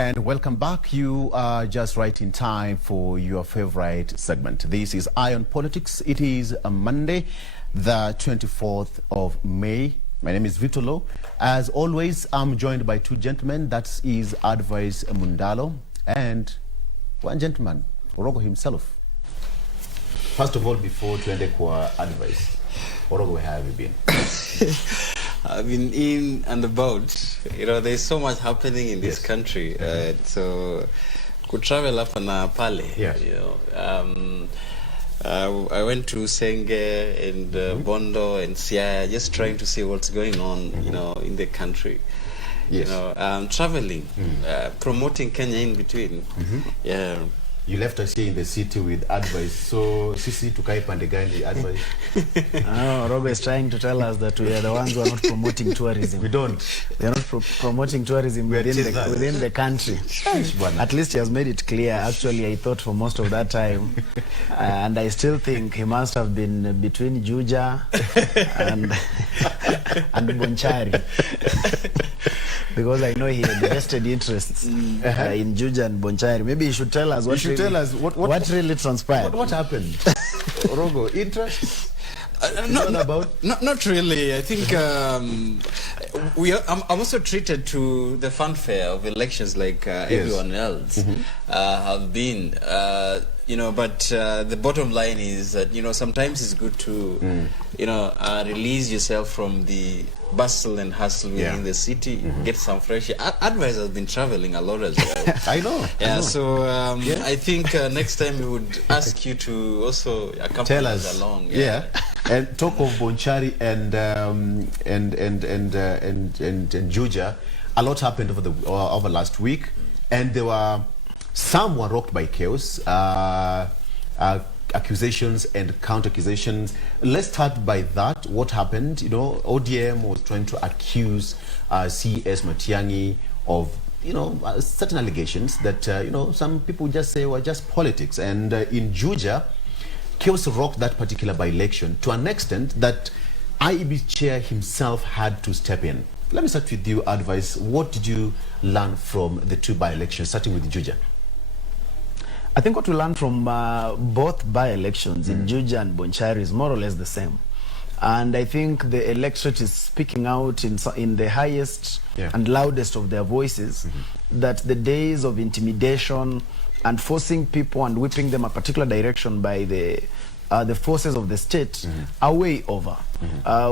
And welcome back. You are just right in time for your favorite segment. This is Eye on Politics. It is a Monday, the 24th of May. My name is Oloo. As always, I'm joined by two gentlemen. That is Advice Mundalo and one gentleman, Orogo himself. First of all, before tuende kwa advice, Orogo, where have you been? I've been in and about. You know, there's so much happening in this country. So, could travel up na pale. Yeah. You know, I went to Senge and Bondo and Siaya, just trying to see what's going on, you know, in the country. Yes. You know, traveling, promoting Kenya in between. Yeah. You left us here in the city with advice. So, sisi tukai pande gani advice? Orogo is trying to tell us that we are the ones who are not promoting tourism. We don't. We are not promoting tourism within the country. At least he has made it clear. Actually, I thought for most of that time, and I still think he must have been between Juja and Bonchari. Because I know he had vested interests in Juja and Bonchari. Maybe he should tell us what really transpired. What happened? Orogo, interest? Not really. I think I'm also treated to the fanfare of elections like everyone else have been. You know, but the bottom line is that, you know, sometimes it's good to, you know, release yourself from the bustle and hustle within the city, get some fresh air. Advice has been traveling a lot as well. I know. So I think next time we would ask you to also accompany us along. Yeah. And talk of Bonchari and Juja. A lot happened over last week, and there were some were rocked by chaos, accusations and counter-accusations. Let's start by that. What happened? You know, ODM was trying to accuse CS Matiang'i of, you know, certain allegations that, you know, some people just say were just politics. And in Juja, chaos rocked that particular by-election to an extent that IEB chair himself had to step in. Let me start with you, Advice. What did you learn from the two by-elections, starting with Juja? I think what we learned from both by-elections in Juja and Bonchari is more or less the same. And I think the electorate is speaking out in the highest and loudest of their voices that the days of intimidation and forcing people and whipping them a particular direction by the forces of the state are way over.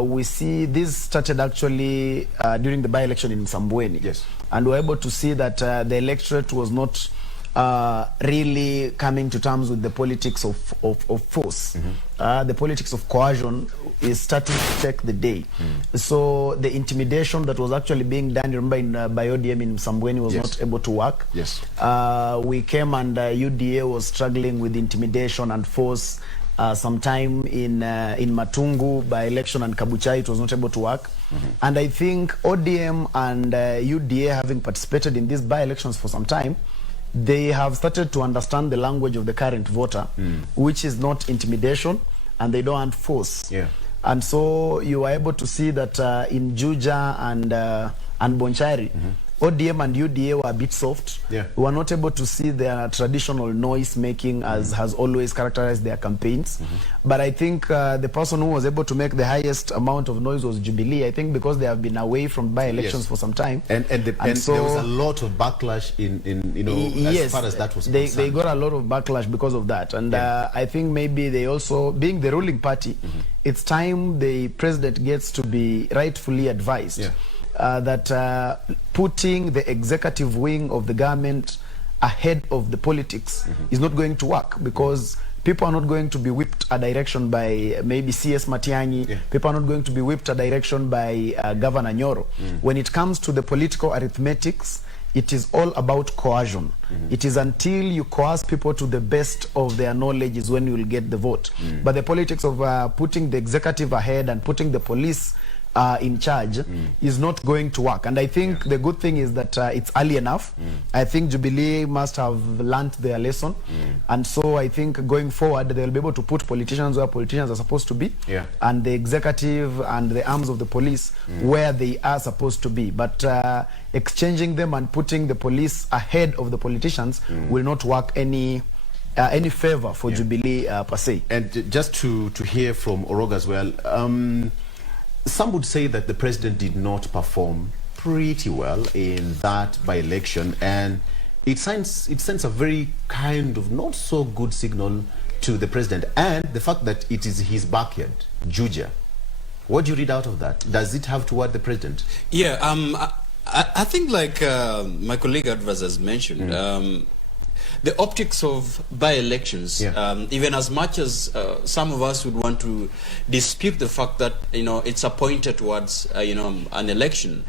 We see this started actually during the by-election in Sambweni. Yes. And we're able to see that the electorate was not really coming to terms with the politics of force. The politics of coercion is starting to take the day. So the intimidation that was actually being done, remember, by ODM in Sambweni was not able to work. Yes. We came and UDA was struggling with intimidation and force. Sometime in Matungu by election and Kabuchai, it was not able to work. And I think ODM and UDA, having participated in these by-elections for some time, they have started to understand the language of the current voter, which is not intimidation, and they don't want force. And so you are able to see that in Juja and Bonchari, ODM and UDA were a bit soft. We were not able to see their traditional noise making as has always characterized their campaigns. But I think the person who was able to make the highest amount of noise was Jubilee. I think because they have been away from by-elections for some time. And so there was a lot of backlash in you know, as far as that was concerned. They got a lot of backlash because of that. And I think maybe they also, being the ruling party, it's time the president gets to be rightfully advised. That putting the executive wing of the government ahead of the politics is not going to work, because people are not going to be whipped a direction by maybe CS Matiang'i. People are not going to be whipped a direction by Governor Nyoro. When it comes to the political arithmetics, it is all about coercion. It is until you coerce people to the best of their knowledge is when you will get the vote. But the politics of putting the executive ahead and putting the police in charge is not going to work. And I think the good thing is that it's early enough. I think Jubilee must have learnt their lesson. And so I think going forward, they'll be able to put politicians where politicians are supposed to be, and the executive and the arms of the police where they are supposed to be. But exchanging them and putting the police ahead of the politicians will not work any favor for Jubilee per se. And just to hear from Orogo as well, some would say that the president did not perform pretty well in that by-election, and it sends a very kind of not so good signal to the president, and the fact that it is his backyard, Juja. What do you read out of that? Does it have toward the president? Yeah, I think like my colleague Advaz has mentioned, the optics of by-elections, even as much as some of us would want to dispute the fact that, you know, it's appointed towards, you know, an election,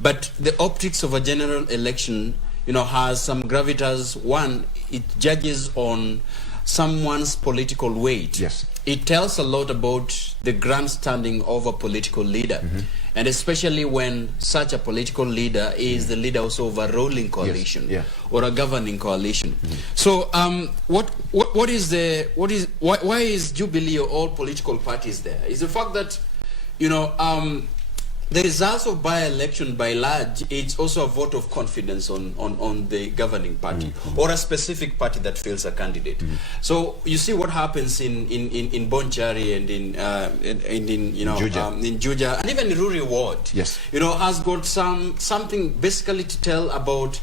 but the optics of a general election, you know, has some gravitas. One, it judges on someone's political weight. Yes. It tells a lot about the grandstanding of a political leader. And especially when such a political leader is the leader also of a ruling coalition or a governing coalition. So why is Jubilee or all political parties there? Is the fact that, you know, the results of by-election, by large, it's also a vote of confidence on the governing party or a specific party that fails a candidate. So you see what happens in Bonchari and in you know Juja. In Juja and even in Ruri Ward. Yes. You know, has got something basically to tell about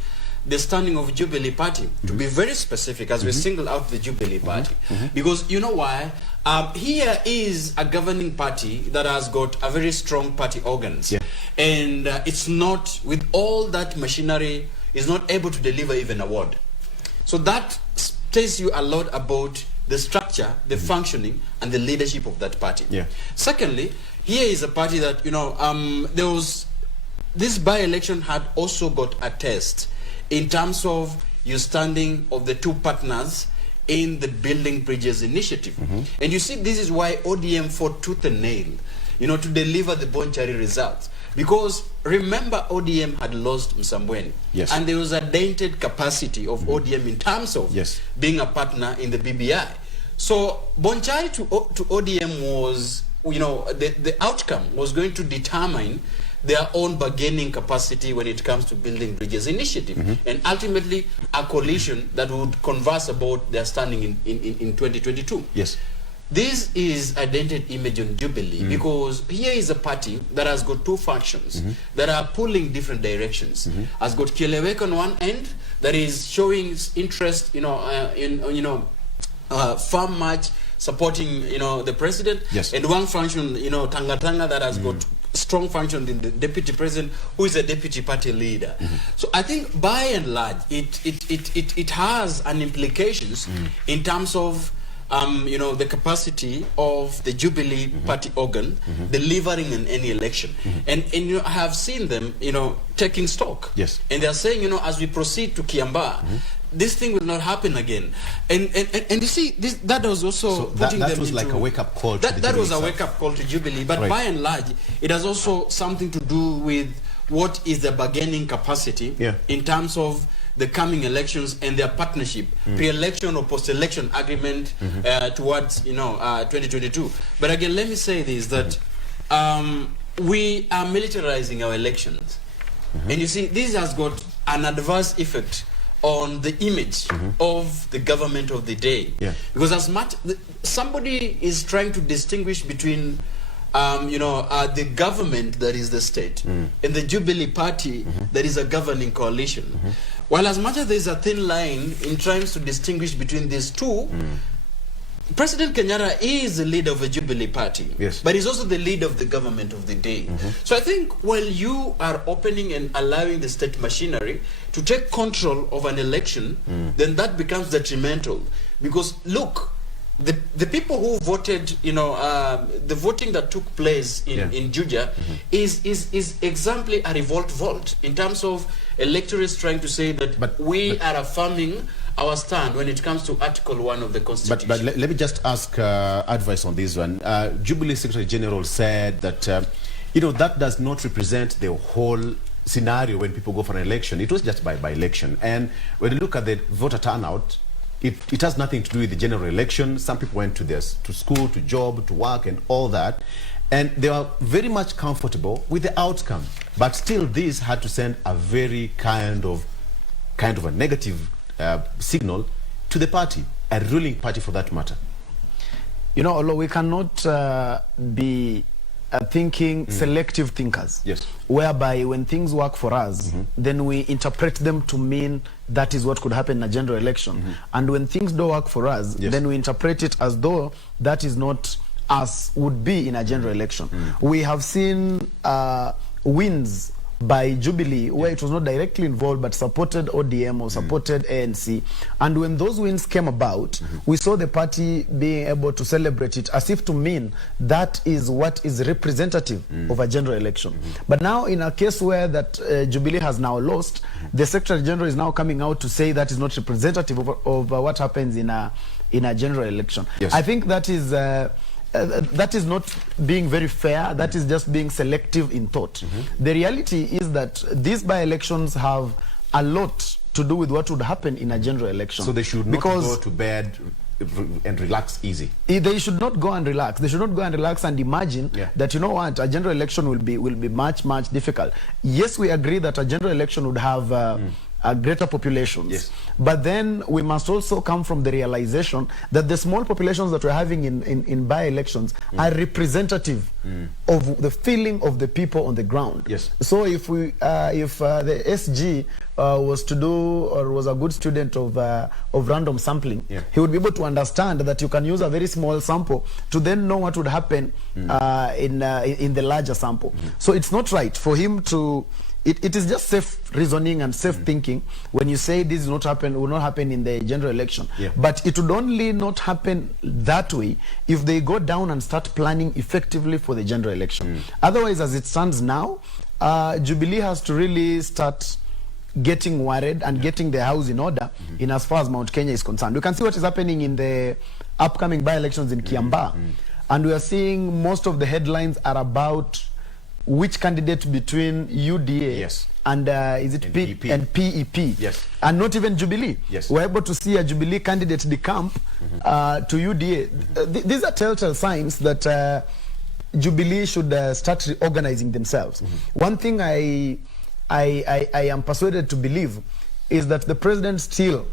the standing of Jubilee Party. To be very specific, as we single out the Jubilee Party, because you know why? Here is a governing party that has got a very strong party organs, and it's not, with all that machinery, is not able to deliver even a word. So that tells you a lot about the structure, the functioning, and the leadership of that party. Secondly, here is a party that, you know, this by-election had also got a test in terms of your standing of the two partners in the Building Bridges initiative. And you see, this is why ODM fought tooth and nail, you know, to deliver the Bonchari results. Because remember, ODM had lost Msambweni. And there was a dented capacity of ODM in terms of being a partner in the BBI. So Bonchari to ODM was, you know, the outcome was going to determine their own bargaining capacity when it comes to Building Bridges initiative, and ultimately a coalition that would converse about their standing in 2022. This is a dented image on Jubilee because here is a party that has got two factions that are pulling different directions. Has got Kielewek on one end that is showing interest, you know, in farm march supporting, you know, the president, and one faction, you know, Tanga that has got strong function in the deputy president, who is a deputy party leader. So I think by and large it has an implications in terms of you know, the capacity of the Jubilee party organ delivering in any election. And you know, I have seen them, you know, taking stock. And they are saying, you know, as we proceed to Kiambaa, this thing will not happen again. And you see, that was also putting that them was into, like a wake-up call. That was a wake-up call to Jubilee. But by and large, it has also something to do with what is the bargaining capacity in terms of the coming elections and their partnership, pre-election or post-election agreement towards, you know, 2022. But again, let me say this, that we are militarizing our elections. And you see, this has got an adverse effect on the image of the government of the day. Because as much somebody is trying to distinguish between you know, the government that is the state and the Jubilee party that is a governing coalition. While as much as there is a thin line in trying to distinguish between these two, President Kenyatta is the leader of the Jubilee party, but he's also the leader of the government of the day. So I think while you are opening and allowing the state machinery to take control of an election, then that becomes detrimental. Because look, the people who voted, you know, the voting that took place in Juja is exactly a revolt vote in terms of electorates trying to say that we are affirming our stand when it comes to Article 1 of the Constitution. But let me just ask advice on this one. Jubilee Secretary General said that you know, that does not represent the whole scenario when people go for an election. It was just by election. And when you look at the voter turnout, it has nothing to do with the general election. Some people went to school, to job, to work, and all that. And they were very much comfortable with the outcome. But still, this had to send a very kind of a negative signal to the party, a ruling party for that matter. You know, although we cannot be thinking selective thinkers. Yes. Whereby when things work for us, then we interpret them to mean that is what could happen in a general election. And when things don't work for us, then we interpret it as though that is not as would be in a general election. We have seen wins by Jubilee where it was not directly involved but supported ODM or supported ANC, and when those wins came about, we saw the party being able to celebrate it as if to mean that is what is representative of a general election. But now in a case where that Jubilee has now lost, the Secretary General is now coming out to say that is not representative of what happens in a general election. I think that is not being very fair. That is just being selective in thought. The reality is that these by-elections have a lot to do with what would happen in a general election. So they should not go to bed and relax easy. They should not go and relax. They should not go and relax and imagine that, you know what, a general election will be much difficult. Yes, we agree that a general election would have greater populations. But then we must also come from the realization that the small populations that we're having in by-elections are representative of the feeling of the people on the ground. So if the SG was to do or was a good student of random sampling, he would be able to understand that you can use a very small sample to then know what would happen in the larger sample. So it's not right for him to... It is just safe reasoning and safe thinking when you say this will not happen in the general election. But it would only not happen that way if they go down and start planning effectively for the general election. Otherwise, as it stands now, Jubilee has to really start getting worried and getting the house in order in as far as Mount Kenya is concerned. You can see what is happening in the upcoming by-elections in Kiambaa. And we are seeing most of the headlines are about which candidate between UDA and is it PEP and PEP, and not even Jubilee. We're able to see a Jubilee candidate decamp to UDA. These are telltale signs that Jubilee should start reorganizing themselves. One thing I am persuaded to believe is that the president still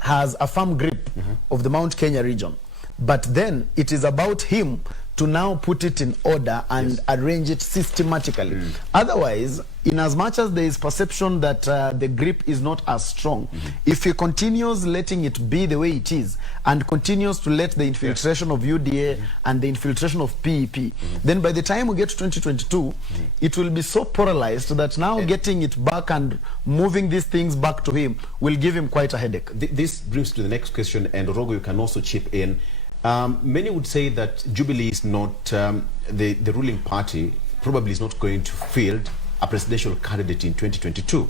has a firm grip of the Mount Kenya region, but then it is about him to now put it in order and arrange it systematically. Otherwise, in as much as there is perception that the grip is not as strong, if he continues letting it be the way it is and continues to let the infiltration of UDA and the infiltration of PEP, then by the time we get to 2022, it will be so polarized that now getting it back and moving these things back to him will give him quite a headache. This brings to the next question, and Orogo, you can also chip in. Many would say that Jubilee is not, the ruling party probably is not going to field a presidential candidate in 2022.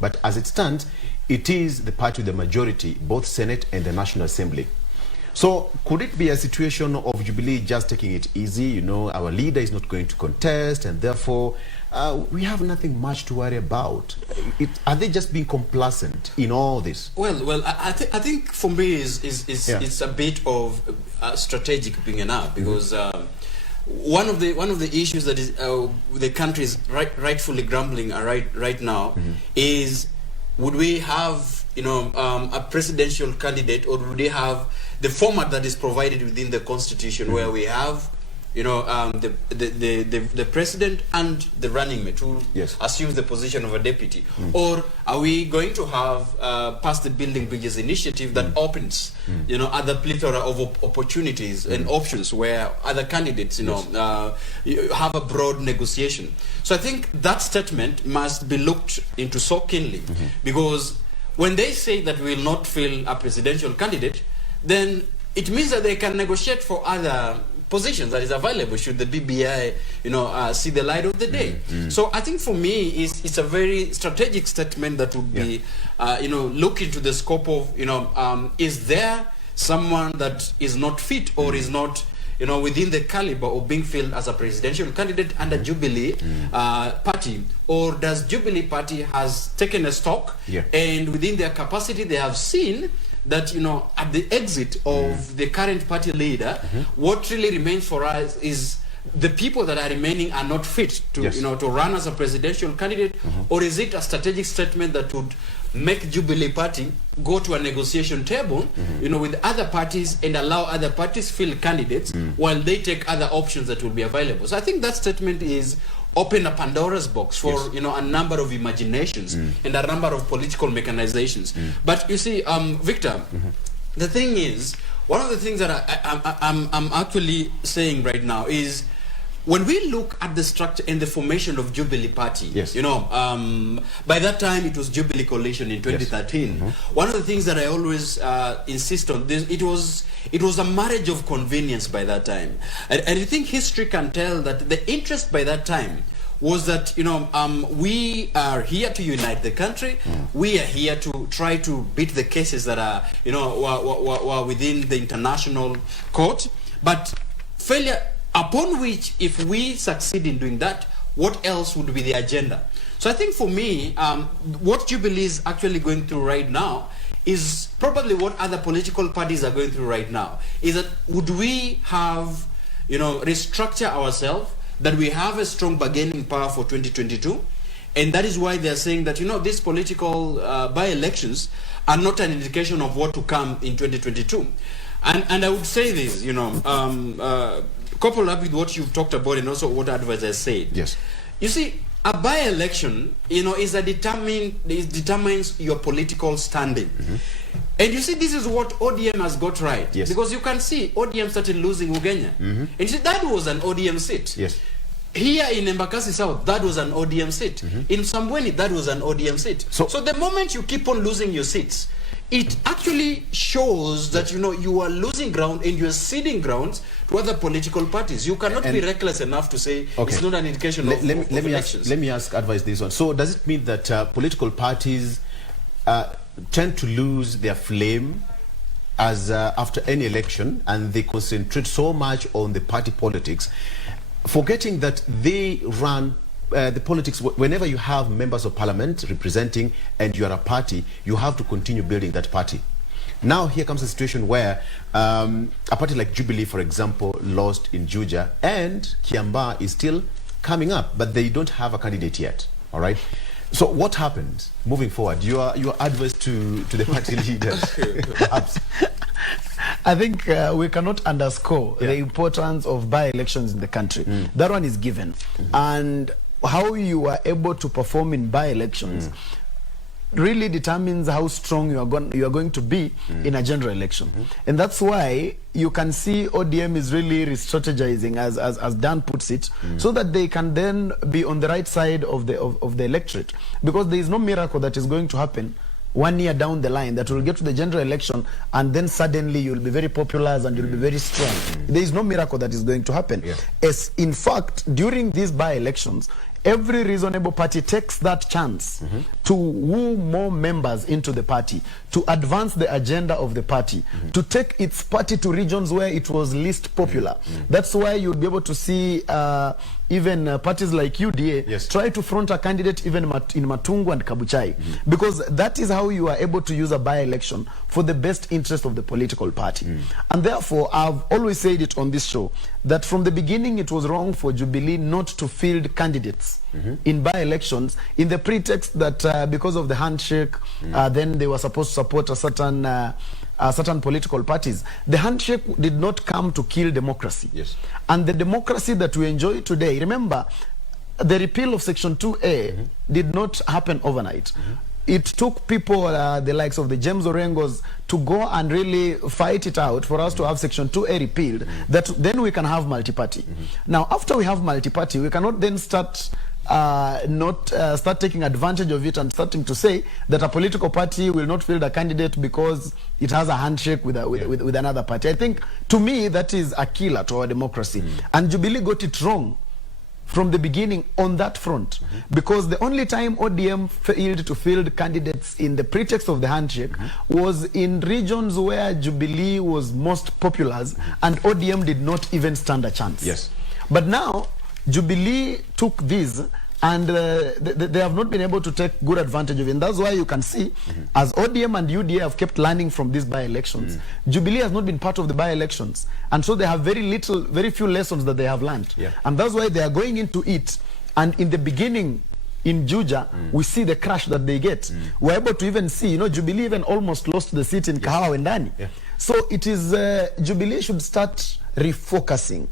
But as it stands, it is the party with the majority, both Senate and the National Assembly. So could it be a situation of Jubilee just taking it easy? You know, our leader is not going to contest, and therefore we have nothing much to worry about. Are they just being complacent in all this? Well, I think for me it's a bit of strategic bringing up, because one of the issues that is the country is rightfully grumbling right now is, would we have a presidential candidate, or would we have the format that is provided within the constitution, where we have the president and the running mate who assumes the position of a deputy, or are we going to have pass the Building Bridges initiative that opens other plethora of opportunities and options where other candidates have a broad negotiation? So I think that statement must be looked into so keenly, because when they say that we will not fill a presidential candidate, then it means that they can negotiate for other positions that is available should the BBI see the light of the day. So I think for me it's a very strategic statement that would be look into the scope of is there someone that is not fit or is not within the caliber of being filled as a presidential candidate under Jubilee party, or does Jubilee party has taken a stock and within their capacity they have seen that at the exit of the current party leader, what really remains for us is the people that are remaining are not fit to to run as a presidential candidate, or is it a strategic statement that would make Jubilee party go to a negotiation table with other parties and allow other parties field candidates while they take other options that will be available? So I think that statement is open a Pandora's box for a number of imaginations and a number of political mechanizations. But you see, Victor, the thing is, one of the things that I'm actually saying right now is, when we look at the structure and the formation of Jubilee Party, by that time it was Jubilee Coalition in 2013. One of the things that I always insist on, it was a marriage of convenience by that time. And I think history can tell that the interest by that time was that we are here to unite the country. We are here to try to beat the cases that are were within the international court. But failure, upon which, if we succeed in doing that, what else would be the agenda? So I think for me, what Jubilee is actually going through right now is probably what other political parties are going through right now. Is that, would we have restructure ourselves, that we have a strong bargaining power for 2022, and that is why they're saying that these political by-elections are not an indication of what to come in 2022. And I would say this, coupled up with what you've talked about and also what advisors said. Yes. You see, a by-election, determines your political standing. And you see, this is what ODM has got right. Yes. Because you can see ODM started losing Ugenya. And you see, that was an ODM seat. Yes. Here in Embakasi South, that was an ODM seat. In Sambweni, that was an ODM seat. So the moment you keep on losing your seats, it actually shows that you are losing ground and you are ceding grounds to other political parties. You cannot be reckless enough to say it's not an indication of elections. Let me ask advice this one. So does it mean that political parties tend to lose their flame as after any election, and they concentrate so much on the party politics, forgetting that they run the politics? Whenever you have members of parliament representing and you are a party, you have to continue building that party. Now here comes a situation where a party like Jubilee, for example, lost in Juja, and Kiambaa is still coming up, but they don't have a candidate yet. All right. So what happens moving forward? Your advice to the party leaders, perhaps? I think we cannot underscore the importance of by-elections in the country. That one is given. And how you are able to perform in by-elections really determines how strong you are going to be in a general election. And that's why you can see ODM is really re-strategizing, as Dan puts it, so that they can then be on the right side of the electorate. Because there is no miracle that is going to happen 1 year down the line that will get to the general election and then suddenly you'll be very popular and you'll be very strong. There is no miracle that is going to happen. As in fact, during these by-elections, every reasonable party takes that chance to woo more members into the party, to advance the agenda of the party, to take its party to regions where it was least popular. That's why you'll be able to see even parties like UDA try to front a candidate even in Matungu and Kabuchai, because that is how you are able to use a by-election for the best interest of the political party. And therefore, I've always said it on this show, that from the beginning it was wrong for Jubilee not to field candidates in by-elections in the pretext that because of the handshake, then they were supposed to support a certain political parties. The handshake did not come to kill democracy. And the democracy that we enjoy today, remember, the repeal of Section 2A did not happen overnight. It took people, the likes of the James Orengos, to go and really fight it out for us to have Section 2A repealed, that then we can have multi-party. Now, after we have multi-party, we cannot then start start taking advantage of it and starting to say that a political party will not field a candidate because it has a handshake with another party. I think, to me, that is a killer to our democracy. And Jubilee got it wrong from the beginning on that front, because the only time ODM failed to field candidates in the pretext of the handshake was in regions where Jubilee was most popular, and ODM did not even stand a chance. Yes. But now Jubilee took this, and they have not been able to take good advantage of it. And that's why you can see, as ODM and UDA have kept learning from these by-elections, Jubilee has not been part of the by-elections. And so they have very few lessons that they have learned. Yeah. And that's why they are going into it. And in the beginning, in Juja, we see the crash that they get. We're able to even see, Jubilee even almost lost the seat in Kahawa Wendani. Yeah. So it is, Jubilee should start refocusing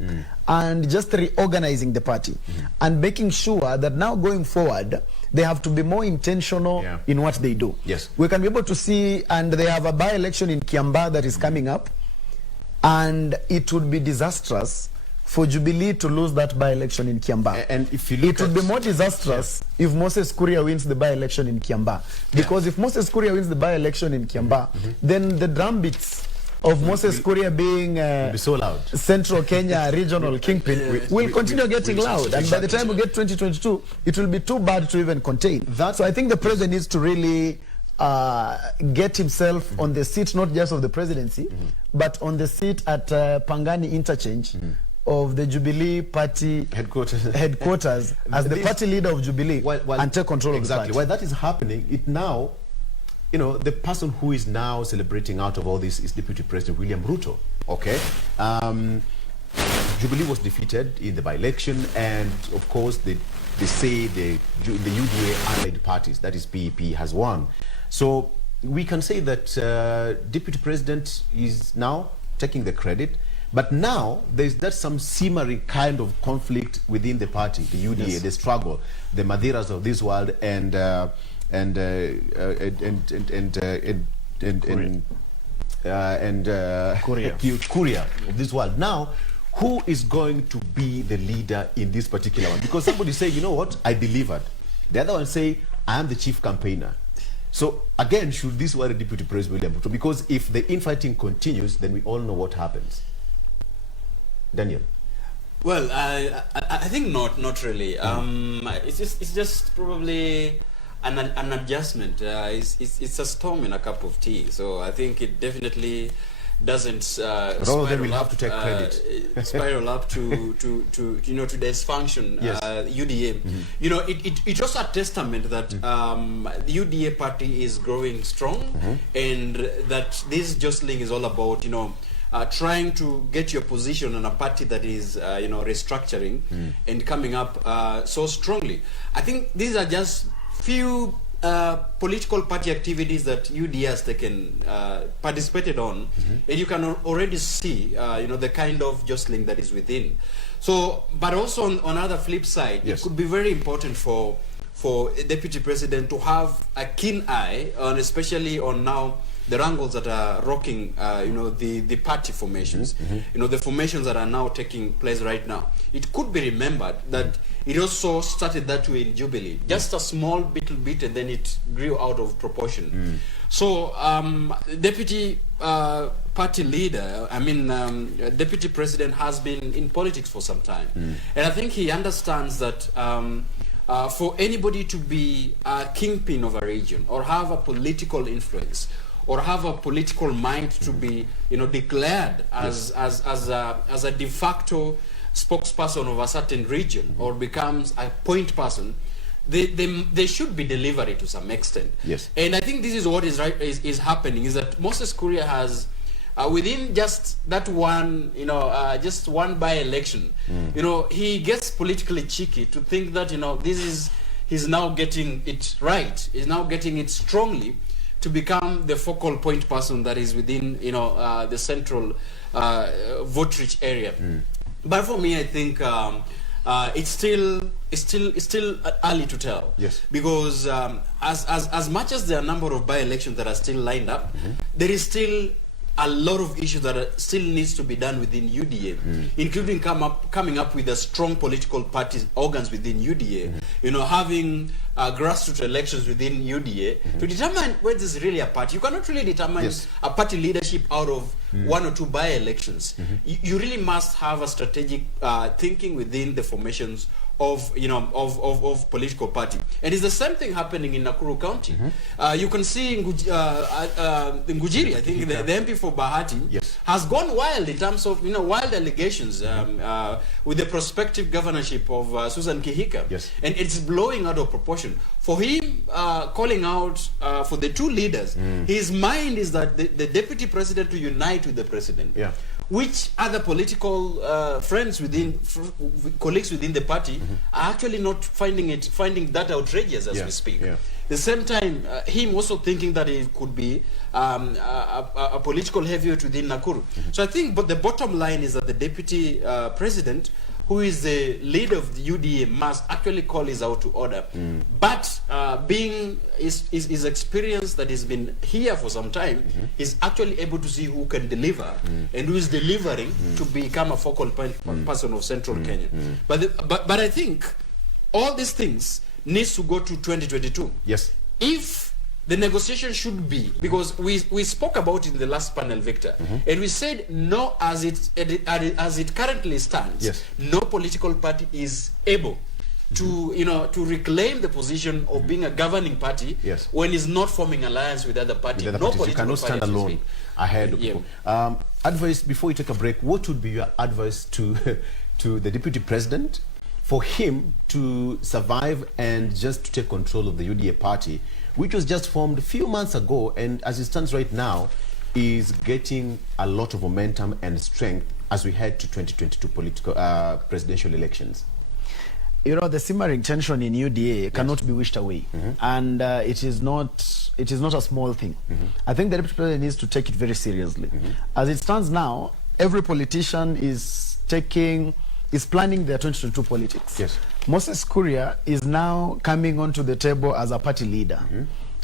and just reorganizing the party and making sure that now going forward, they have to be more intentional in what they do. Yes. We can be able to see, and they have a by-election in Kiambaa that is coming up, and it would be disastrous for Jubilee to lose that by-election in Kiambaa. And if you look it would be more disastrous if Moses Kuria wins the by-election in Kiambaa. Because if Moses Kuria wins the by-election in Kiambaa, then the drumbeats of Moses Kuria being be so loud. Central Kenya regional kingpin will continue getting loud. And by the time we get 2022, it will be too bad to even contain. So I think the president needs to really get himself on the seat, not just of the presidency, but on the seat at Pangani Interchange of the Jubilee Party headquarters as the party leader of Jubilee and take control of the party. While that is happening, it now, the person who is now celebrating out of all this is Deputy President William Ruto. Okay, Jubilee was defeated in the by-election, and of course they say the UDA allied parties, that is PEP, has won. So we can say that Deputy President is now taking the credit, but now there's some simmering kind of conflict within the party, the UDA, the struggle, the Madhiras of this world, and Kuria of this world. Now, who is going to be the leader in this particular one? Because somebody say, you know what, I delivered. The other one say, I am the chief campaigner. So again, should this worry Deputy President William Ruto? Because if the infighting continues, then we all know what happens. Daniel. Well, I think not really. It's just probably an adjustment. It's a storm in a cup of tea. So I think it definitely doesn't spiral will have to take credit. Spiral up to to dysfunction. Yes. UDA. It's also a testament that the UDA party is growing strong, and that this jostling is all about trying to get your position on a party that is restructuring and coming up so strongly. I think these are just few political party activities that UDA has taken participated on, and you can already see the kind of jostling that is within. So, but also on other flip side, it could be very important for a deputy president to have a keen eye on, especially on now the wrangles that are rocking, the party formations, the formations that are now taking place right now. It could be remembered that it also started that way in Jubilee, just a small little bit, and then it grew out of proportion. So, deputy party leader, deputy president has been in politics for some time, and I think he understands that for anybody to be a kingpin of a region or have a political influence, or have a political mind to be, declared as a de facto spokesperson of a certain region, or becomes a point person, they should be delivery to some extent. Yes. And I think this is what is happening, is that Moses Kuria has, within just that one, just one by-election, he gets politically cheeky to think that, he's now getting it right, he's now getting it strongly, to become the focal point person that is within, the central vote-rich area. But for me, I think it's still early to tell. Yes. Because as much as there are a number of by-elections that are still lined up, there is still a lot of issues that still needs to be done within UDA, including coming up with a strong political parties organs within UDA, having grassroots elections within UDA to determine whether this is really a party. You cannot really determine a party leadership out of one or two by-elections. You really must have a strategic thinking within the formations of political party. And it's the same thing happening in Nakuru County. You can see Ngujiri, I think the MP for Bahati, has gone wild in terms of wild allegations with the prospective governorship of Susan Kihika, and it's blowing out of proportion. For him calling out for the two leaders, his mind is that the deputy president to unite with the president. Which other political friends colleagues within the party are actually not finding that outrageous as we speak. The same time, him also thinking that it could be a political heavyweight within Nakuru. So I think, but the bottom line is that the deputy president, who is the leader of the UDA, must actually call his out to order. But being his experience that has been here for some time, is actually able to see who can deliver and who is delivering to become a focal point person of Central Kenya. But I think all these things needs to go to 2022. If the negotiation should be, because we spoke about it in the last panel, Victor, and we said no, as it currently stands, no political party is able to to reclaim the position of being a governing party when it's not forming alliance with other parties. No political you cannot stand alone ahead of people. Advice before you take a break, what would be your advice to the deputy president for him to survive and just to take control of the UDA party, which was just formed a few months ago, and as it stands right now, is getting a lot of momentum and strength as we head to 2022 presidential elections? The simmering tension in UDA cannot be wished away, and it is not a small thing. I think the deputy president needs to take it very seriously. As it stands now, every politician is planning their 2022 politics. Moses Kuria is now coming onto the table as a party leader.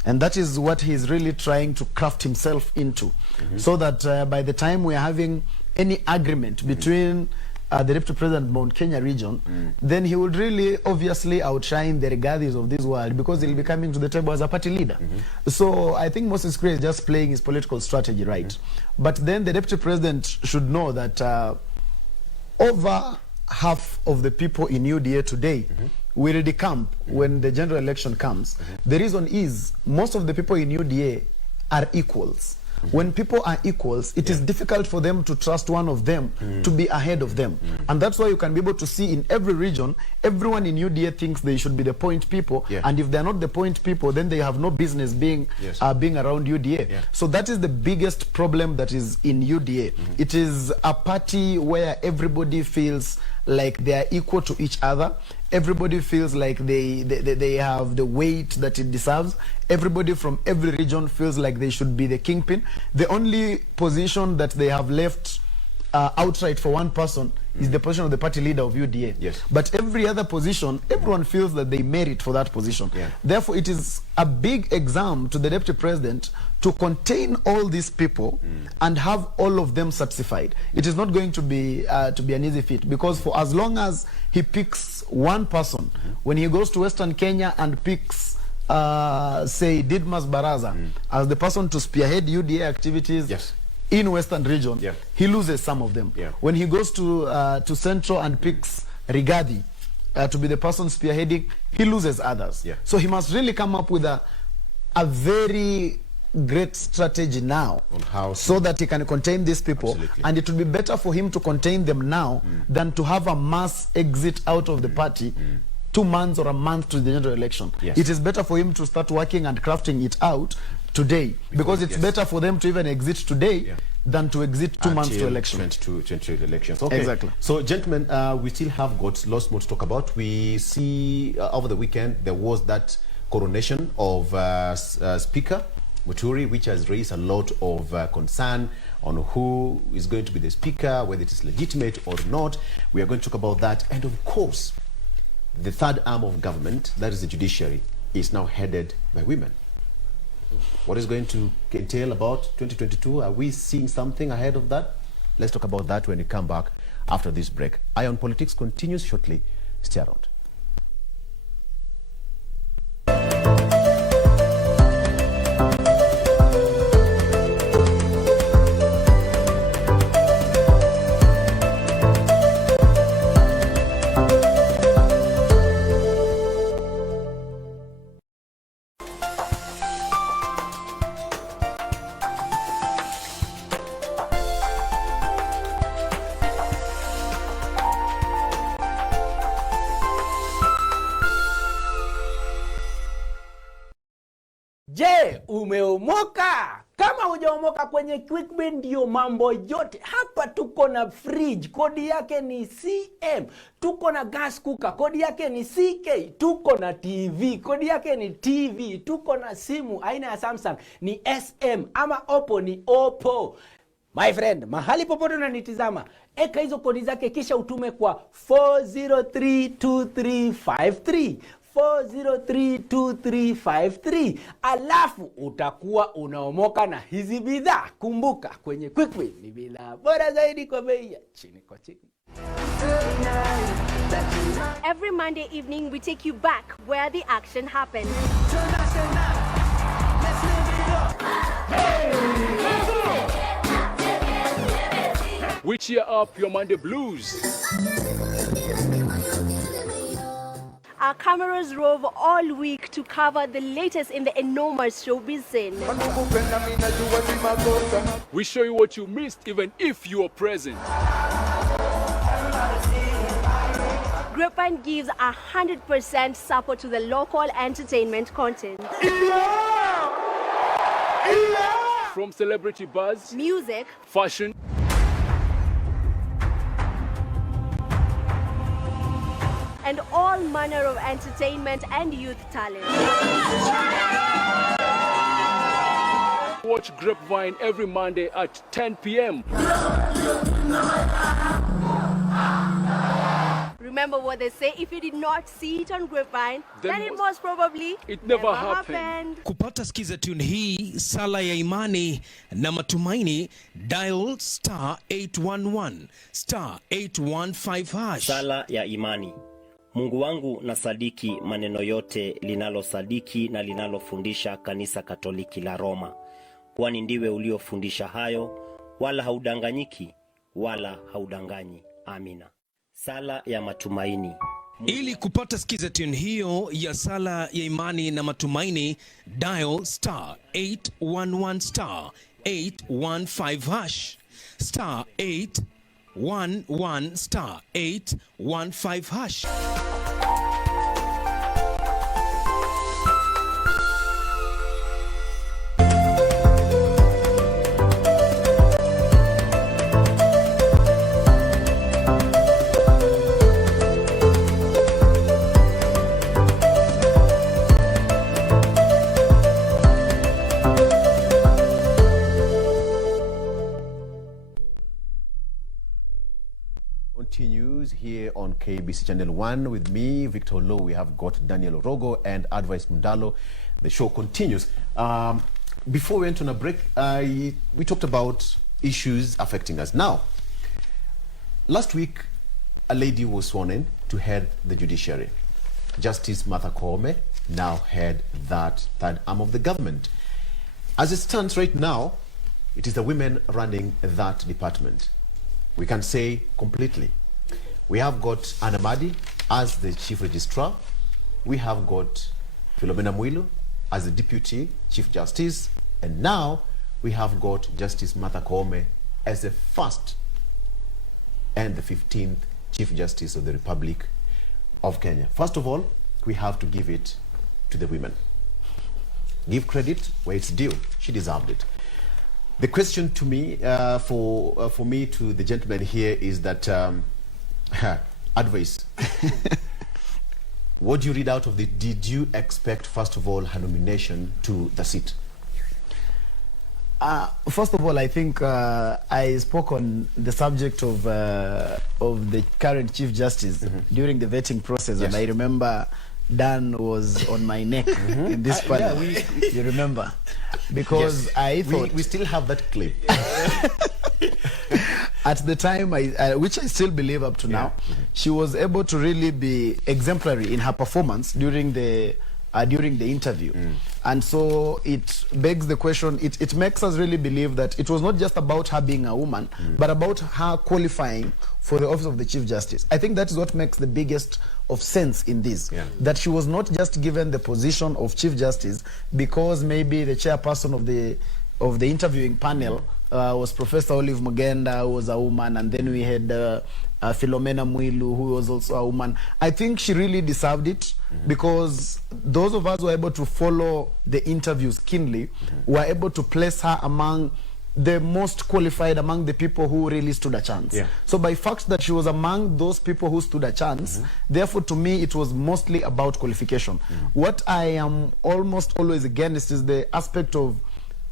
And that is what he's really trying to craft himself into. So that by the time we are having any agreement between the deputy president Mount Kenya region, then he would really obviously outshine the Rigathis of this world, because he'll be coming to the table as a party leader. So I think Moses Kuria is just playing his political strategy right. But then the deputy president should know that over half of the people in UDA today will decamp when the general election comes. The reason is most of the people in UDA are equals. When people are equals, it is difficult for them to trust one of them to be ahead of them. And that's why you can be able to see in every region, everyone in UDA thinks they should be the point people. And if they're not the point people, then they have no business being around UDA. So that is the biggest problem that is in UDA. It is a party where everybody feels like they are equal to each other. Everybody feels like they have the weight that it deserves. Everybody from every region feels like they should be the kingpin. The only position that they have left outright for one person is the position of the party leader of UDA. But every other position, everyone feels that they merit for that position. Therefore, it is a big exam to the deputy president to contain all these people and have all of them satisfied. It is not going to be an easy feat, because for as long as he picks one person, when he goes to Western Kenya and picks say Didmas Baraza as the person to spearhead UDA activities in Western region, he loses some of them. When he goes to Central and picks Rigathi to be the person spearheading, he loses others. So he must really come up with a very great strategy now on how so that he can contain these people. And it would be better for him to contain them now than to have a mass exit out of the party 2 months or a month to the general election. It is better for him to start working and crafting it out today, because it's better for them to even exit today than to exit 2 months to election. 22 elections. Exactly. So, gentlemen, we still have got lots more to talk about. We see over the weekend there was that coronation of Speaker Muturi, which has raised a lot of concern on who is going to be the Speaker, whether it is legitimate or not. We are going to talk about that. And of course, the third arm of government, that is the judiciary, is now headed by women. What is going to entail about 2022? Are we seeing something ahead of that? Let's talk about that when we come back after this break. Eye on Politics continues shortly. Stay around. Je, umeomoka? Kama hujaomoka kwenye QuickBin ndio mambo yote. Hapa tuko na fridge, kodi yake ni CM. Tuko na gas cooker, kodi yake ni CK. Tuko na TV, kodi yake ni TV. Tuko na simu aina ya Samsung ni SM, ama Oppo ni Oppo. My friend, mahali popote unanitizama, eka hizo kodi zake kisha utume kwa 4032353. 4032353, alafu utakuwa unaomoka na hizi bidhaa. Kumbuka, kwenye QuickBin ni bidhaa bora zaidi kwa bei ya chini kwa chini. Every Monday evening we take you back where the action happens. We cheer up your Monday blues. Our cameras rove all week to cover the latest in the enormous showbiz scene. We show you what you missed even if you were present. Grapevine gives 100% support to the local entertainment content. From celebrity buzz, Music, fashion, and all manner of entertainment and youth talent. watch Grapevine every Monday at 10 p.m. Remember what they say, if you did not see it on Grapevine, then it most probably it never happened. Kupata skiza tune hii, sala ya imani na matumaini, dial *811 *815 #. Sala ya imani. Mungu wangu na sadiki maneno yote linalosadiki na linalofundisha kanisa Katoliki la Roma, kwani ndiwe uliofundisha hayo, wala haudanganyiki wala haudanganyi. Amina. Sala ya matumaini. Ili kupata skiza tune hiyo ya sala ya imani na matumaini, dial *811 *815 *811 *815 #. Continues here on KBC Channel 1 with me, Victor Oloo. We have got Daniel Orogo and Advice Mundalo. The show continues. Before we went on a break, we talked about issues affecting us. Now, last week, a lady was sworn in to head the judiciary. Justice Martha Koome now head that third arm of the government. As it stands right now, it is the women running that department. We can say completely. We have got Anna Madi as the Chief Registrar. We have got Philomena Mwilu as the Deputy Chief Justice. And now we have got Justice Martha Koome as the first and the 15th Chief Justice of the Republic of Kenya. First of all, we have to give it to the women. Give credit where it's due. She deserved it. The question to me, for me to the gentleman here is that, Advice, what do you read out of the, did you expect, first of all, her nomination to the seat? First of all, I think I spoke on the subject of the current Chief Justice during the vetting process, and I remember Dan was on my neck in this panel. You remember? Because I thought... We still have that clip. At the time, which I still believe up to now, she was able to really be exemplary in her performance during the interview. And so it begs the question, it makes us really believe that it was not just about her being a woman, but about her qualifying for the office of the Chief Justice. I think that is what makes the biggest of sense in this, that she was not just given the position of Chief Justice because maybe the chairperson of the interviewing panel was Professor Olive Mugenda, who was a woman, and then we had Philomena Mwilu, who was also a woman. I think she really deserved it because those of us who were able to follow the interviews keenly were able to place her among the most qualified, among the people who really stood a chance. Yeah. So by fact that she was among those people who stood a chance, therefore to me it was mostly about qualification. What I am almost always against is the aspect of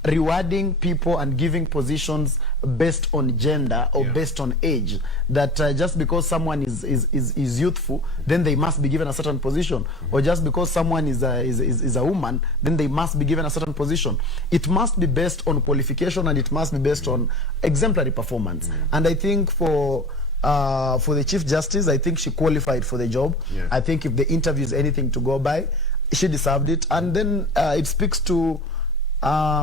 rewarding people and giving positions based on gender or based on age, that just because someone is youthful, then they must be given a certain position, or just because someone is a woman, then they must be given a certain position. It must be based on qualification, and it must be based on exemplary performance. And I think for the Chief Justice, I think she qualified for the job. I think if the interview is anything to go by, she deserved it. And then it speaks to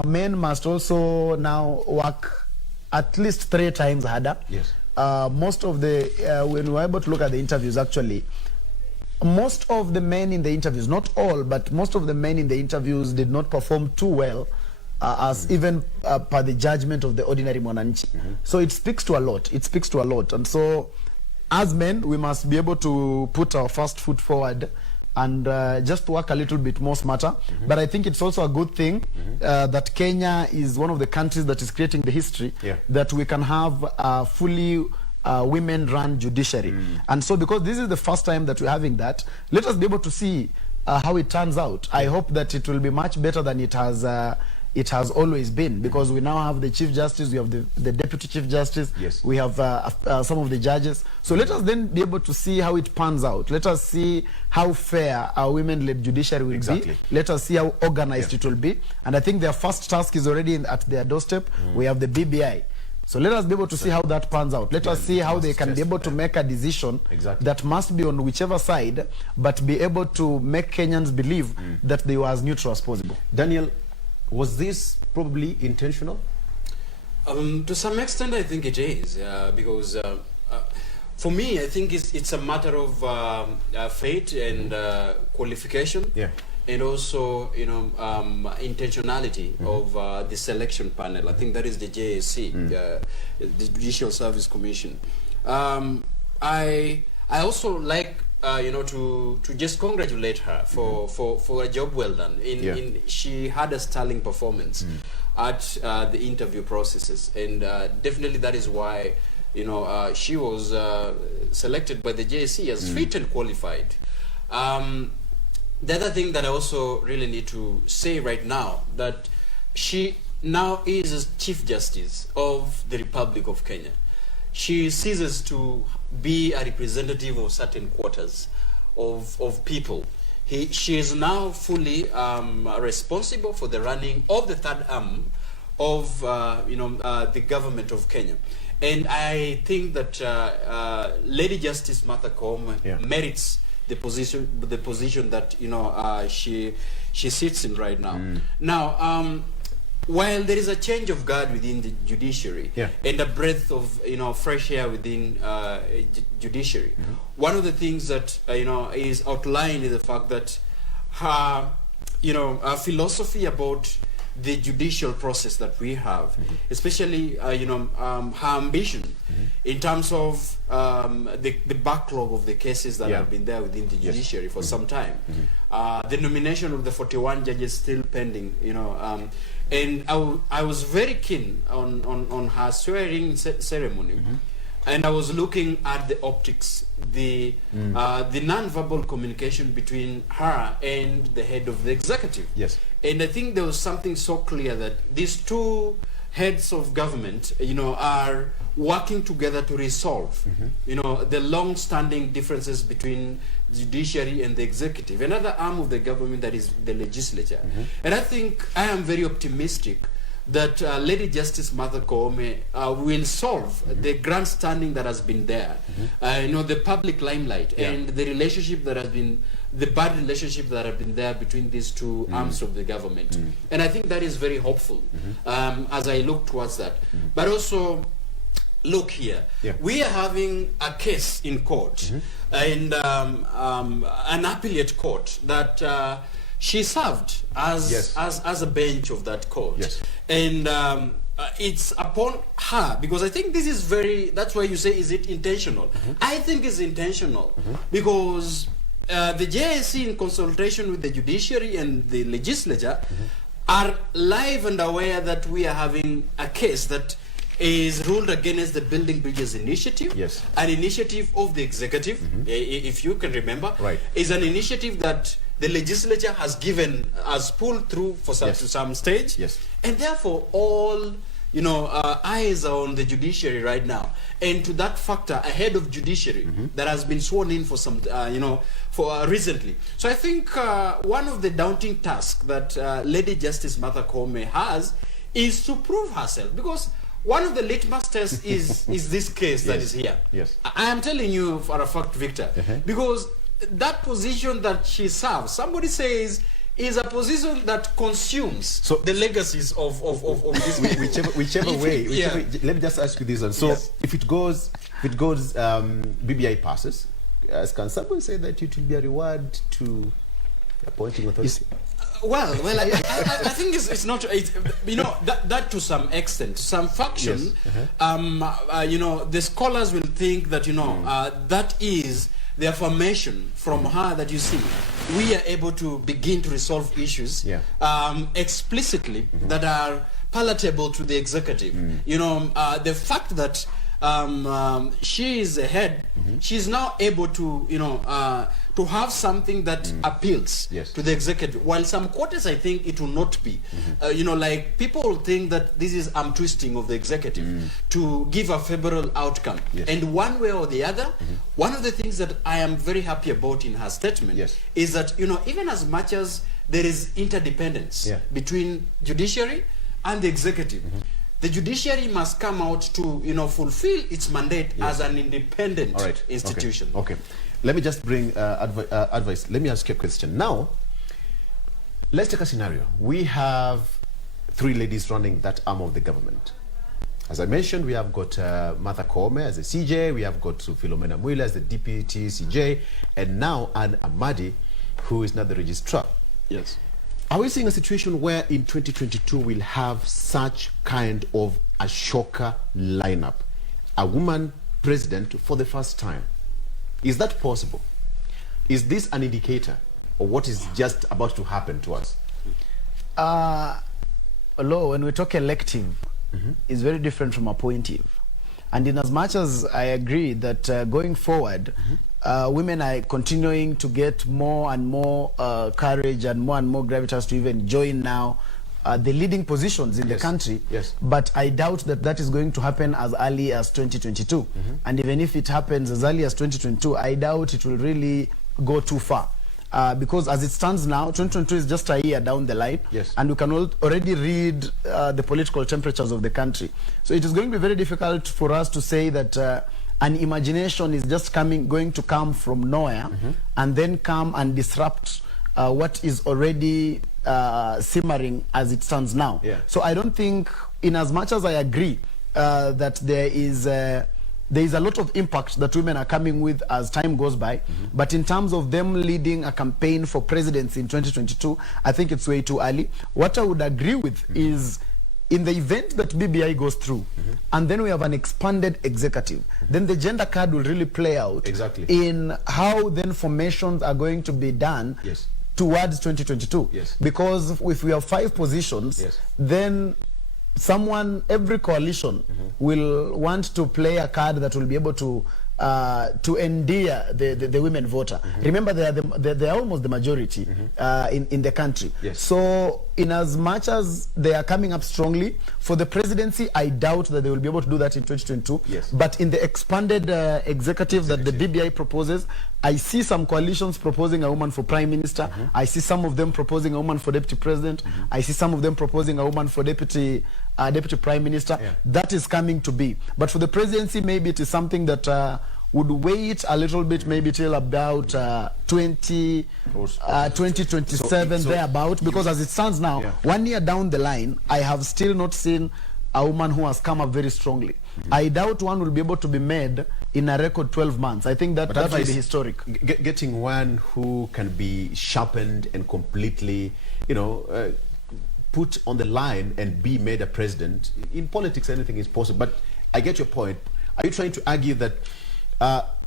men must also now work at least 3 times harder. Yes. Most of the, when we were able to look at the interviews, actually, most of the men in the interviews, not all, but most of the men in the interviews did not perform too well as even per the judgment of the ordinary mwananchi. So it speaks to a lot. It speaks to a lot. And so as men, we must be able to put our first foot forward and just work a little bit more smarter. But I think it's also a good thing that Kenya is one of the countries that is creating the history that we can have a fully women-run judiciary. And so because this is the first time that we're having that, let us be able to see how it turns out. I hope that it will be much better than it has always been, because we now have the Chief Justice, we have the Deputy Chief Justice, we have some of the judges. So let us then be able to see how it pans out. Let us see how fair our women-led judiciary will be. Let us see how organized it will be. And I think their first task is already at their doorstep. We have the BBI. So let us be able to see how that pans out. Let us see how they can be able to make a decision that must be on whichever side, but be able to make Kenyans believe that they were as neutral as possible. Daniel, was this probably intentional? To some extent, I think it is, because for me, I think it's a matter of fate and qualification, and also, you know, intentionality of the selection panel. I think that is the JSC, the Judicial Service Commission. I also like, you know, to just congratulate her for a job well done. She had a sterling performance at the interview processes, and definitely that is why, you know, she was selected by the JSC as fit and qualified. The other thing that I also really need to say right now, that she now is Chief Justice of the Republic of Kenya. She ceases to be a representative of certain quarters of people. She is now fully responsible for the running of the third arm of the government of Kenya. And I think that Lady Justice Martha Koome merits the position that, you know, she sits in right now. Now, while there is a change of guard within the judiciary and a breath of, you know, fresh air within judiciary, one of the things that you know, is outlined is the fact that her, you know, philosophy about the judicial process that we have, especially you know, her ambition in terms of the backlog of the cases that have been there within the judiciary for some time, the nomination of the 41 judges still pending, you know, and I was very keen on her swearing ceremony, and I was looking at the optics, the non-verbal communication between her and the head of the executive. And I think there was something so clear that these two heads of government, you know, are working together to resolve, you know, the long-standing differences between judiciary and the executive, another arm of the government that is the legislature. And I think I am very optimistic that Lady Justice Martha Koome will solve the grandstanding that has been there, you know, the public limelight and the relationship that has been, the bad relationship that have been there between these two arms of the government. And I think that is very hopeful as I look towards that. But also, look here, we are having a case in court, and an appellate court that she served as a bench of that court. And it's upon her, because I think this is very, that's why you say, is it intentional? I think it's intentional, because the JSC, in consultation with the judiciary and the legislature, are live and aware that we are having a case that is ruled against the Building Bridges Initiative. Yes. An initiative of the executive, if you can remember, right, is an initiative that the legislature has given, has pulled through for some, to some stage. Yes. And therefore, all eyes are on the judiciary right now. And to that factor, a head of judiciary that has been sworn in for some, recently. So I think one of the daunting tasks that Lady Justice Martha Koome has is to prove herself, because one of the litmus tests is this case that is here. Yes. I am telling you for a fact, Victor, because that position that she serves, somebody says, is a position that consumes the legacies of this whichever way. Let me just ask you this one. So if it goes, BBI passes, can someone say that it will be a reward to appointing authority? Well, I think it's not. That to some extent, some faction, the scholars will think that that is the affirmation from her that you see, we are able to begin to resolve issues explicitly that are palatable to the executive. The fact that she is ahead, she's now able to to have something that appeals to the executive, while some quarters I think it will not be. Like people think that this is arm twisting of the executive to give a favorable outcome, and one way or the other. One of the things that I am very happy about in her statement is that even as much as there is interdependence between judiciary and the executive, the judiciary must come out to fulfill its mandate as an independent institution. Okay. Let me just bring advice. Let me ask you a question. Now, let's take a scenario. We have 3 ladies running that arm of the government. As I mentioned, we have got Martha Koome as the CJ, we have got Philomena Mwila as the deputy CJ, and now Anne Amadi, who is now the registrar. Yes. Are we seeing a situation where in 2022 we'll have such kind of a shocker lineup? A woman president for the first time. Is that possible? Is this an indicator of what is just about to happen to us? Oloo, when we talk elective, it's very different from appointive. And in as much as I agree that going forward, women are continuing to get more and more courage and more gravitas to even join now the leading positions in the country. But I doubt that that is going to happen as early as 2022. And even if it happens as early as 2022, I doubt it will really go too far. Because as it stands now, 2022 is just a year down the line, and we can already read the political temperatures of the country. So it is going to be very difficult for us to say that an imagination is just going to come from nowhere and then come and disrupt what is already simmering as it stands now. So I don't think, in as much as I agree that there is a lot of impact that women are coming with as time goes by, but in terms of them leading a campaign for presidency in 2022, I think it's way too early. What I would agree with is, in the event that BBI goes through, and then we have an expanded executive, then the gender card will really play out in how then formations are going to be done towards 2022. Because if we have 5 positions, then every coalition will want to play a card that will be able to endear the women voter. Remember, they are almost the majority in the country. So in as much as they are coming up strongly for the presidency, I doubt that they will be able to do that in 2022. But in the expanded executive that the BBI proposes, I see some coalitions proposing a woman for prime minister. I see some of them proposing a woman for deputy president. I see some of them proposing a woman for deputy prime minister. That is coming to be. But for the presidency, maybe it is something that would wait a little bit, maybe till about 2027, thereabout. Because as it stands now, 1 year down the line, I have still not seen a woman who has come up very strongly. I doubt one will be able to be made in a record 12 months. I think that will be historic. Getting one who can be sharpened and completely, put on the line and be made a president. In politics, anything is possible. But I get your point. Are you trying to argue that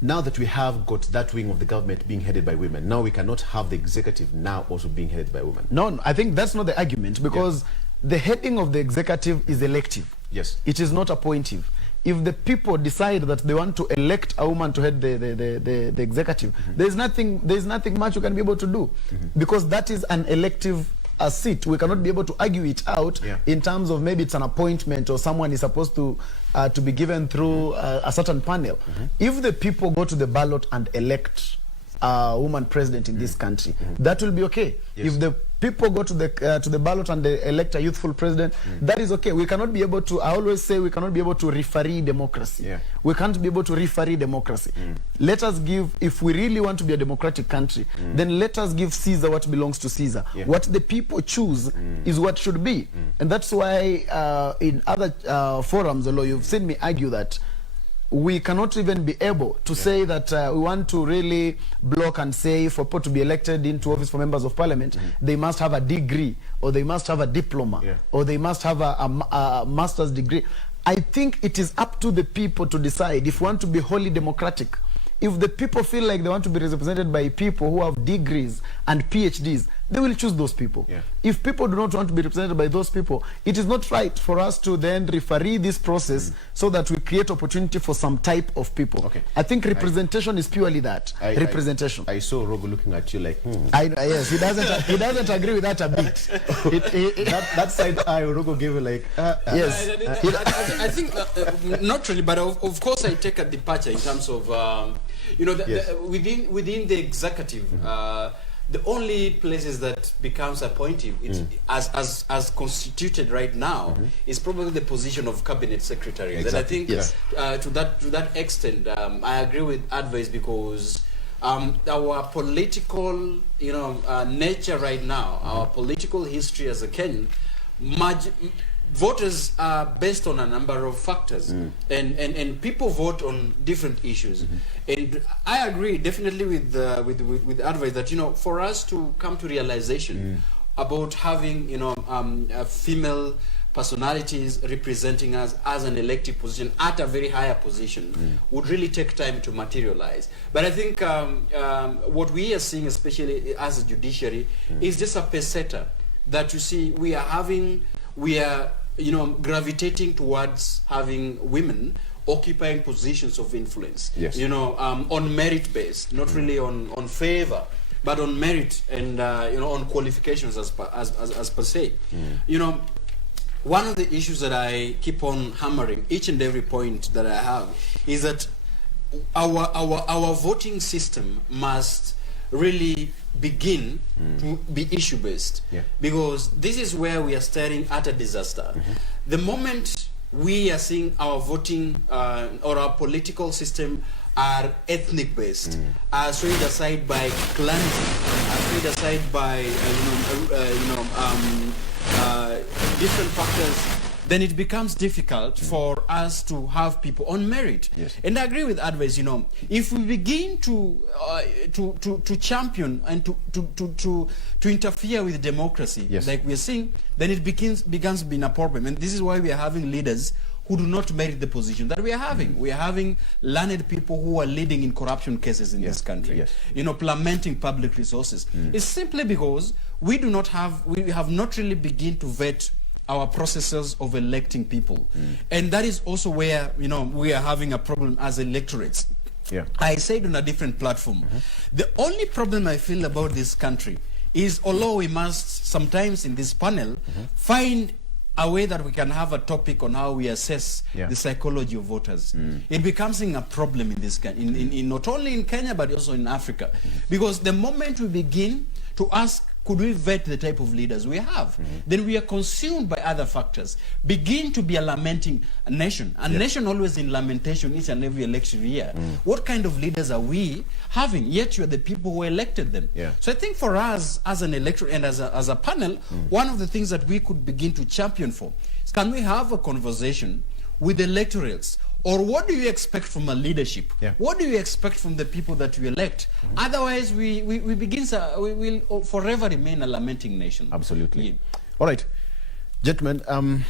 now that we have got that wing of the government being headed by women, now we cannot have the executive now also being headed by women? No, I think that's not the argument, because the heading of the executive is elective. Yes. It is not appointive. If the people decide that they want to elect a woman to head the executive, there's nothing much you can be able to do, because that is an elective seat. We cannot be able to argue it out in terms of maybe it's an appointment or someone is supposed to be given through a certain panel. If the people go to the ballot and elect a woman president in this country, that will be okay. If the people go to the ballot and they elect a youthful president, that is okay. We cannot be able to, I always say, we cannot be able to referee democracy. We can't be able to referee democracy. Let us give, if we really want to be a democratic country, then let us give Caesar what belongs to Caesar. What the people choose is what should be. And that's why in other forums, although you've seen me argue that we cannot even be able to say that we want to really block and say for people to be elected into office for members of parliament, they must have a degree, or they must have a diploma, or they must have a master's degree. I think it is up to the people to decide if we want to be wholly democratic. If the people feel like they want to be represented by people who have degrees and PhDs, they will choose those people. If people do not want to be represented by those people, it is not right for us to then referee this process so that we create opportunity for some type of people. I think representation is purely that. Representation. I saw Orogo looking at you like, yes, he doesn't agree with that a bit. that side eye Orogo gave you like, yes. I think not really, but of course I take a departure in terms of you know, within the executive, the only places that becomes appointive, it's as constituted right now, is probably the position of cabinet secretary. And I think to that extent, I agree with advice, because our political, nature right now, our political history as a Kenyan, voters are based on a number of factors, and people vote on different issues. And I agree definitely with advice that for us to come to realization about having female personalities representing us as an elected position at a very higher position would really take time to materialize. But I think what we are seeing, especially as a judiciary, is just a pace setter that we are gravitating towards having women occupying positions of influence, on merit based, not really on favor, but on merit and on qualifications as per se. One of the issues that I keep on hammering each and every point that I have is that our voting system must really begin to be issue based, because this is where we are staring at a disaster. The moment we are seeing our voting or our political system are ethnic based, are swayed aside by clanism, are swayed aside by different factors, then it becomes difficult for us to have people on merit. And I agree with advice, if we begin to champion and to interfere with democracy, like we're seeing, then it begins being a problem. And this is why we are having leaders who do not merit the position that we are having. We are having learned people who are leading in corruption cases in this country, lamenting public resources. It's simply because we have not really begun to vet our processes of electing people. And that is also where we are having a problem as electorates. I said on a different platform, the only problem I feel about this country is, although we must sometimes in this panel find a way that we can have a topic on how we assess the psychology of voters, it becomes a problem in this in not only in Kenya but also in Africa, because the moment we begin to ask, could we vet the type of leaders we have? Then we are consumed by other factors. Begin to be a lamenting nation. A nation always in lamentation each and every election year. What kind of leaders are we having? Yet you are the people who elected them. So I think for us as an electorate and as a panel, one of the things that we could begin to champion for is, can we have a conversation with electorates? Or what do you expect from a leadership? What do you expect from the people that you elect? Otherwise, we will forever remain a lamenting nation. Absolutely. All right. Gentlemen, I'm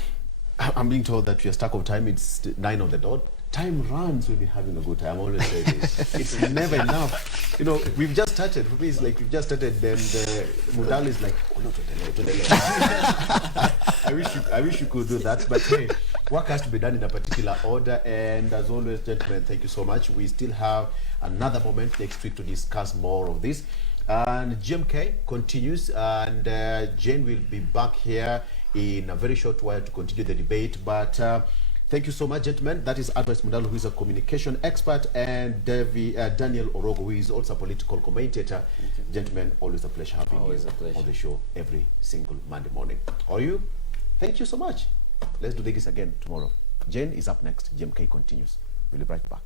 being told that we are stuck of time. It's 9 on the dot. Time runs when you're having a good time. I always say this. It's never enough. You know, we've just started. For me, it's like we've just started. Then Mundalo is like, oh no, to the left. I wish you could do that. But hey, work has to be done in a particular order. And as always, gentlemen, thank you so much. We still have another moment next week to discuss more of this. And GMK continues, and Jane will be back here in a very short while to continue the debate. But thank you so much, gentlemen. That is Advice Mundalo, who is a communication expert, and Daniel Orogo, who is also a political commentator. Gentlemen, always a pleasure having you on the show every single Monday morning. Are you? Thank you so much. Let's do this again tomorrow. Jane is up next. GMK continues. We'll be right back.